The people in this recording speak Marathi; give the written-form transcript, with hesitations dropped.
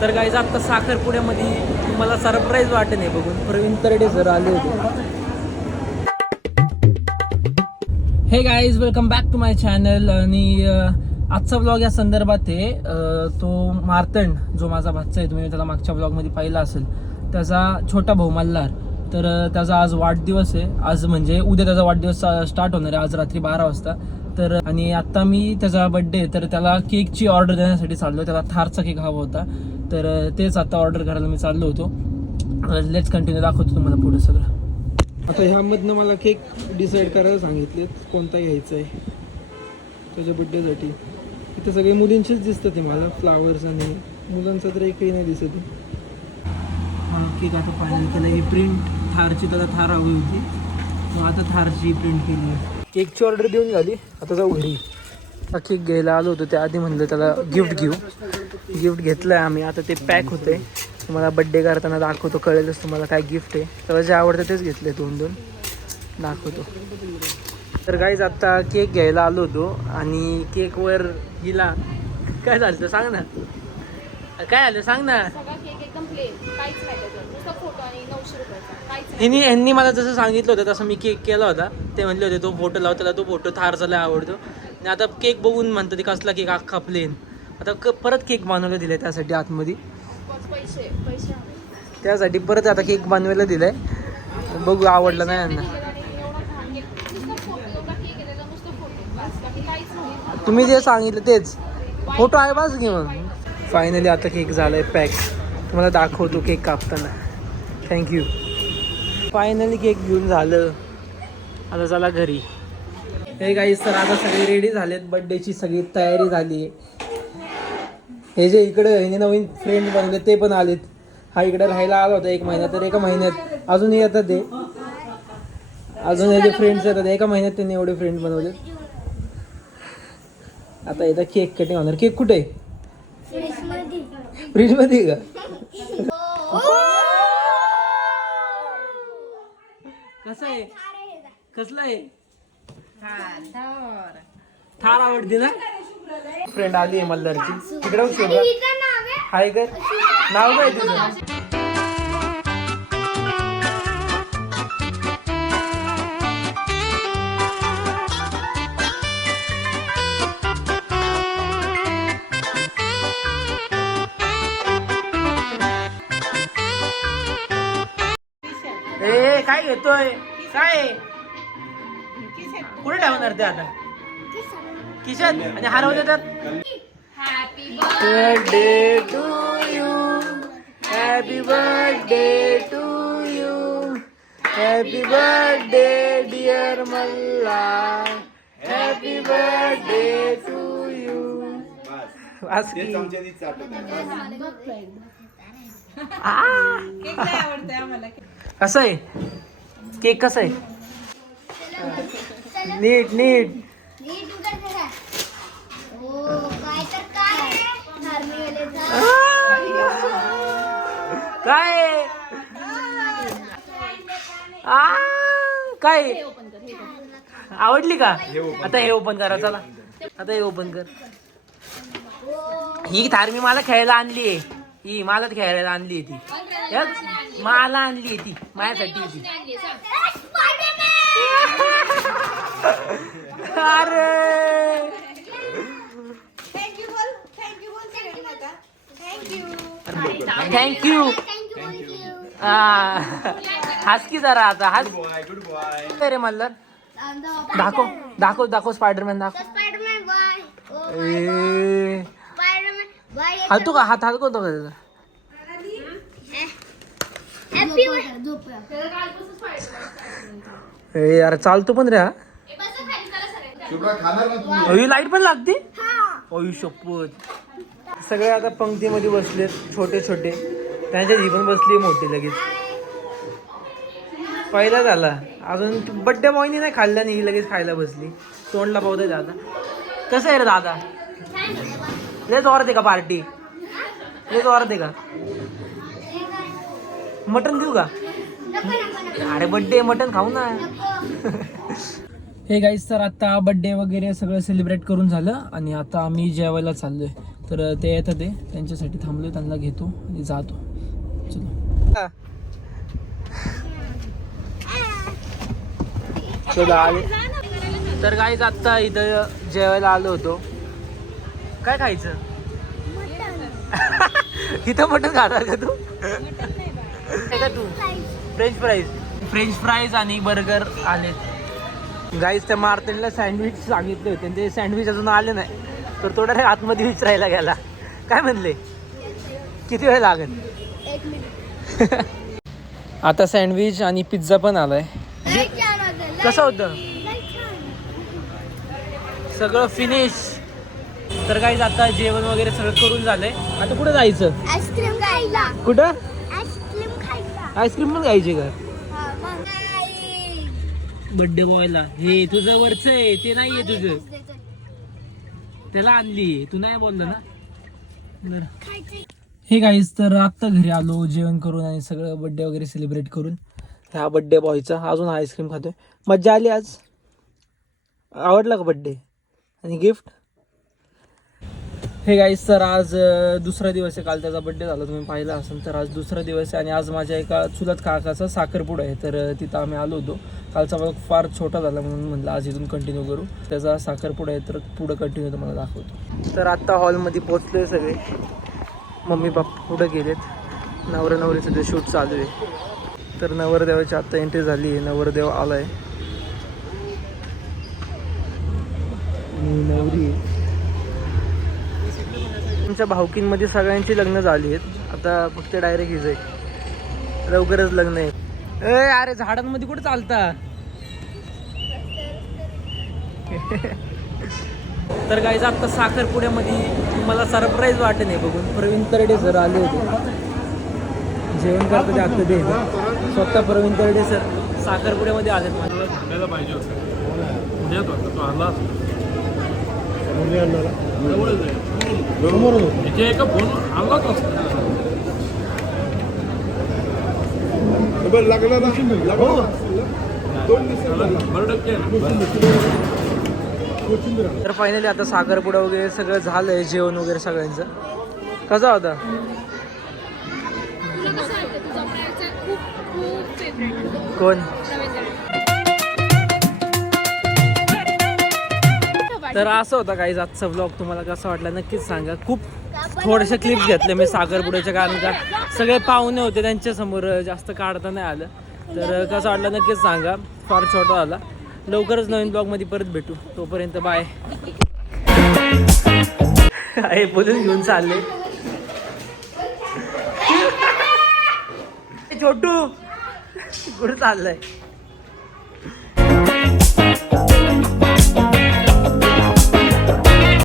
तर गाईज आत्ता साखरपुड्यामध्ये तुम्हाला सरप्राईज वाटत नाही बघून प्रवीण तरडे सर आले होते. Hey guys welcome back to my channel. आणि आजचा ब्लॉग या संदर्भात आहे तो मार्तंड जो माझा भाचा आहे, तुम्ही त्याला मागच्या ब्लॉगमध्ये पाहिला असेल, त्याचा छोटा भाऊ मल्हार. तर त्याचा आज वाढदिवस आहे. आज म्हणजे उद्या त्याचा वाढदिवस स्टार्ट होणार आहे, आज रात्री 12 वाजता. तर आणि आत्ता मी त्याचा बड्डे, तर त्याला केकची ऑर्डर देण्यासाठी चाललो. त्याला थारचा केक हवा होता, तर तेच आता ऑर्डर करायला मी चाललो होतो. लेट्स कंटिन्यू, दाखवतो तुम्हाला पुढे सगळं. आता ह्यामधनं मला केक डिसाईड करायला सांगितले कोणता घ्यायचा आहे त्याच्या बड्डेसाठी. इथे सगळे मुलींचेच दिसतात आहे मला, फ्लावर्स, आणि मुलांचा तर एकही नाही दिसत आहे. हा केक आता फायनल केला. ही प्रिंट थारची, त्याला थार हवी होती, मग आता थारची प्रिंट केली आहे. केकची ऑर्डर देऊन झाली, आता जाऊ घरी. हा केक घ्यायला आलो होतो, त्याआधी म्हणलं त्याला गिफ्ट घेऊ. गिफ्ट घेतलं आहे आम्ही, आता ते पॅक होतं आहे. तुम्हाला बड्डे करताना दाखवतो, कळेलच तुम्हाला काय गिफ्ट आहे. त्याला जे आवडतं तेच घेतलं, 2-2 दाखवतो. तर गाईज आत्ता केक घ्यायला आलो होतो, आणि केकवर हिला काय झालं सांग ना, काय झालं सांग ना. ह्यांनी मला जसं सांगितलं होतं तसं मी केक केला होता. ते म्हणले होते तो फोटो लाव, त्याला तो फोटो थारचा लय आवडतो. आणि आता केक बघून म्हणतो ते कसला केक, अख्खा प्लेन. आता परत केक बनवायला दिलाय त्यासाठी आतमध्ये, त्यासाठी परत आता केक बनवायला दिलाय. बघू आवडलं नाही यांना. तुम्ही जे सांगितलं तेच फोटो आहे बस घे. मग फायनली आता केक झालाय पॅक, तुम्हाला दाखवतो केक कापताना. थँक्यू. फायनली केक घेऊन झालं, आता चला घरी. हे गाईस, तर आता सगळे रेडी झालेत, बड्डेची सगळी तयारी झाली. हे जे इकडे हे नवीन फ्रेंड बनवले ते पण आलेत. हा इकडे राहायला आला होता 1 महिना, तर 1 महिन्यात अजून येतात ते, अजून याचे फ्रेंड्स येतात. 1 महिन्यात त्यांनी एवढे फ्रेंड बनवले. आता येतात केक कटिंग होणार. केक कुठे आहे? फ्रीज मध्ये का? कसं आहे, कसलं आहे? थार आवडते ना. फ्रेंड आली आहे मल्हारची, तिकडे हाय कर. नाव काय तुझं? ए काय घेतोय, काय कुठे ठेवणार ते आता? किशन. आणि हरवले तर birthday to you, happy birthday to you, happy birthday dear Malhar, happy birthday to you. कसं आहे केक, कसं आहे? नीट नीट. काय काय आवडली का? आता हे ओपन करा, चला आता हे ओपन कर. ही थार मी मला खेळायला आणली आहे, ही मला खेळायला आणली आहे ती, मला आणली आहे ती माझ्यासाठी ती. अरे थँक्यू. हास की जरा आता, हास रे मल्हार. दाखव दाखव दाखव, स्पायडरमॅन दाखव. हालतो का हात? हलको का त्याचा? यार चालतो पण रे हा. लाईट पण लागते. अयू शपथ. सगळे आता पंक्तीमध्ये बसलेत, छोटे छोटे. त्यांच्या ही पण बसली मोठी लगेच. पहिला झाला अजून बड्डे बॉयनी नाही खाल्ला, नाही लगेच खायला बसली. तोंडला पावते दादा. कसं आहे रे दादा? लय जोरात आहे का पार्टी? लय जोरात आहे का? मटन देऊ का? अरे बड्डे मटन खाऊ ना. हे गाईस, तर आता बड्डे वगैरे सगळं सेलिब्रेट करून झालं आणि आता आम्ही जेवायला चाललोय. तर ते येतात ते त्यांच्यासाठी थांबलो, त्यांना घेतो आणि जातो. चलो चला आले. तर काहीच आत्ता इथं जेवायला आलो होतो. काय खायचं? इथं मटण खाणार का तू? का तू फ्रेंच फ्राईज आणि बर्गर आलेत. गाईज त्या मार्तनला सँडविच सांगितले होते, ते सँडविच अजून आले नाही. तर थोडा आतमध्ये विचारायला गेला. काय म्हणले? किती वेळ लागेल? 1 मिनिट. आता सँडविच आणि पिझ्झा पण आलाय. कसं होतं? सगळं फिनिश. तर गाईज आता जेवण वगैरे सगळं करून झालंय. आता कुठं जायचं? आईस्क्रीम खायला. कुठं? आईस्क्रीम खायला. आईस्क्रीम पण खायची का? हा, मग. बर्थडे बॉयला हे तुझं वरच आहे, ते नाहीये तुझं. त्याला आणली, तू नाही बोलला ना. हे गाईज, तर आत्ता घरी आलो जेवण करून आणि सगळं बर्थडे वगैरे सेलिब्रेट करून. ह्या बर्थडे बॉयचा अजून आईस्क्रीम खातोय. मज्जा आली आज? आवडला का बर्थडे आणि गिफ्ट? हे गाईज, तर आज दुसरा दिवस आहे. काल त्याचा बर्थडे झाला, तुम्ही पाहिला असेल. तर आज दुसरा दिवस आहे आणि आज माझ्या एका चुलत काकाचा साखरपुडा आहे. तर तिथं आम्ही आलो होतो. कालचा ब्लॉग फार छोटा झाला म्हणून म्हटलं आज इथून कंटिन्यू करू. त्याचा साखरपुडा आहे, तर पुढं कंटिन्यू तुम्हाला दाखवतो. तर आत्ता हॉलमध्ये पोचले सगळे. मम्मी पप्पा पुढं गेलेत. नवरा नवरीचं ते शूट चालू आहे. तर नवरदेवाची आत्ता एंट्री झाली आहे. नवरदेव आला आहे. नवरी तुमच्या भावकींमध्ये सगळ्यांची लग्न झाली आहेत. आता फक्त डायरेक्ट हिज आहे. लवकरच लग्न आहे. अरे झाडांमध्ये कुठे चालता? तर गाईज, आता साखरपुड्यामध्ये तुम्हाला सरप्राईज वाटत नाही बघून. प्रवीण तरडे सर आले होते जेवण करता ते आता ते स्वतः प्रवीण तरडे सर साखरपुड्यामध्ये आलेत. माझ्या पाहिजे तर फायनली आता साखरपुडा वगैरे सगळं झालंय. जेवण वगैरे सगळ्यांचं. कसा होता? कोण? तर असं होतं काही आजचा व्लॉग. तुम्हाला कसा वाटला नक्कीच सांगा. खूप थोड्याशा क्लिप्स घेतल्या मी साखरपुड्याच्या, कारण का सगळे पाहुणे होते त्यांच्यासमोर जास्त काढता नाही आलं. तर कसं वाटलं नक्कीच सांगा. फार छोटा झाला. लवकरच नवीन ब्लॉगमध्ये परत भेटू. तोपर्यंत बाय. हे बोलून घेऊन चालले. छोटू कुठं चाललंय?